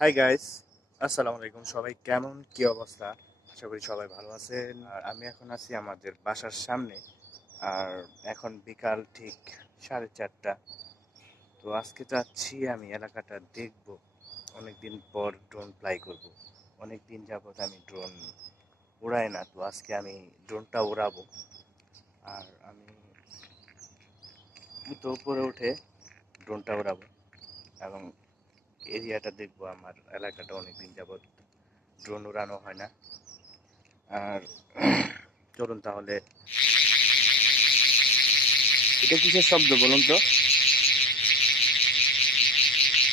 Hi guys আসসালামু আলাইকুম সবাই কেমন? কি অবস্থা? আশা করি সবাই ভালো আছেন। আর আমি এখন আছি আমাদের বাসার সামনে। আর এখন বিকাল ঠিক সাড়ে চারটা। তো আজকে যাচ্ছি আমি এলাকাটা দেখব। অনেকদিন পর ড্রোন ফ্লাই করব। অনেক দিন যাবত আমি ড্রোন উড়াই না, তো আজকে আমি ড্রোনটা উড়াবো। আর আমি তো উপরে উঠে ড্রোনটা উড়াবো। এবং এরিয়াটা দেখব আমার এলাকাটা অনেকদিন যাবৎ ড্রোন উড়ানো হয় না। আর চলুন তাহলে। এটা কিসের শব্দ বলুন তো?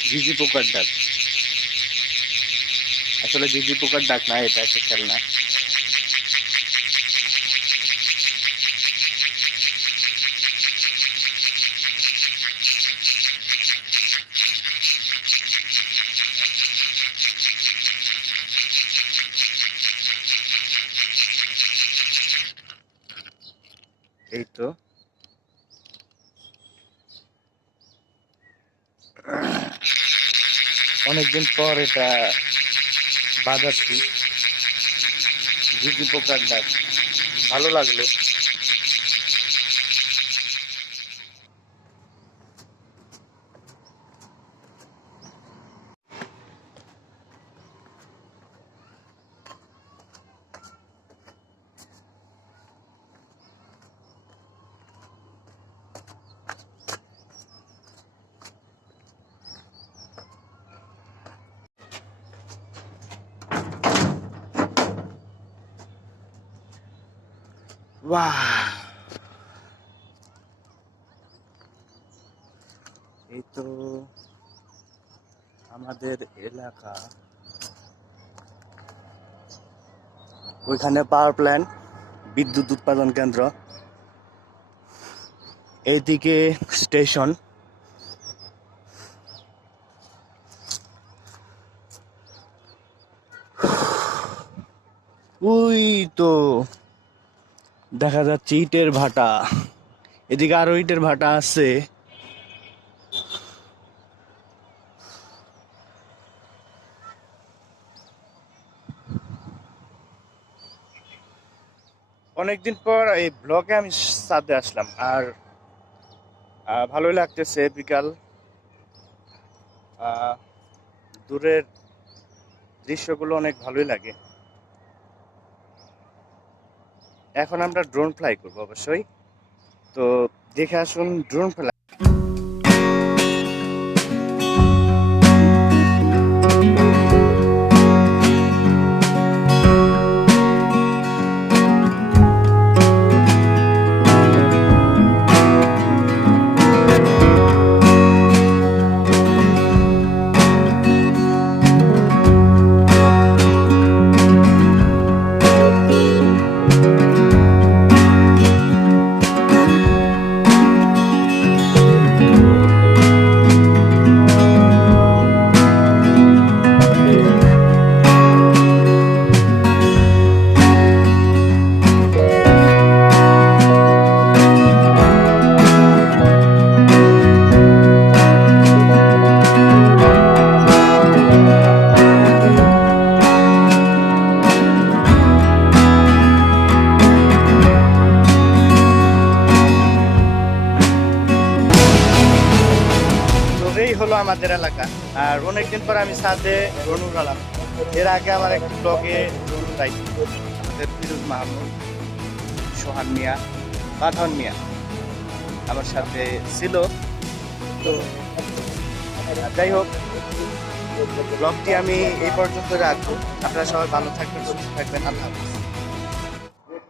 ঝিঝি পোকার ডাক। আসলে ঝিঝি পোকার ডাক না, এটা একটা খেলনা। এই তো। অনেকদিন পর এটা বাজাচ্ছি। ভালো লাগল। বাহ এই তো আমাদের এলাকা। ওইখানে পাওয়ার প্ল্যান্ট বিদ্যুৎ উৎপাদন কেন্দ্র। এইদিকে স্টেশন ওই তো দেখা যাচ্ছে ইটের ভাটা। এদিকে আরও ইটের ভাটা আছে। অনেকদিন পর এই ব্লগে আমি সাথে আসলাম, আর ভালোই লাগতেছে বিকাল। দূরের দৃশ্যগুলো অনেক ভালোই লাগে। এখন আমরা ড্রোন ফ্লাই করব অবশ্যই। তো দেখে আসুন ড্রোন ফ্লাই হলো আমাদের এলাকা। আর অনেকদিন পর আমি সাথে ড্রোন উড়ালাম এর আগে আমার একটি ব্লগে আমাদের ফিরোজ মাহমুদ, সোহান মিয়া বাঁধন মিয়া আমার সাথে ছিল। তো যাই হোক ব্লগটি আমি এই পর্যন্ত রাখব। আপনারা সবাই ভালো থাকবেন, সুস্থ থাকবেন। আল্লাহ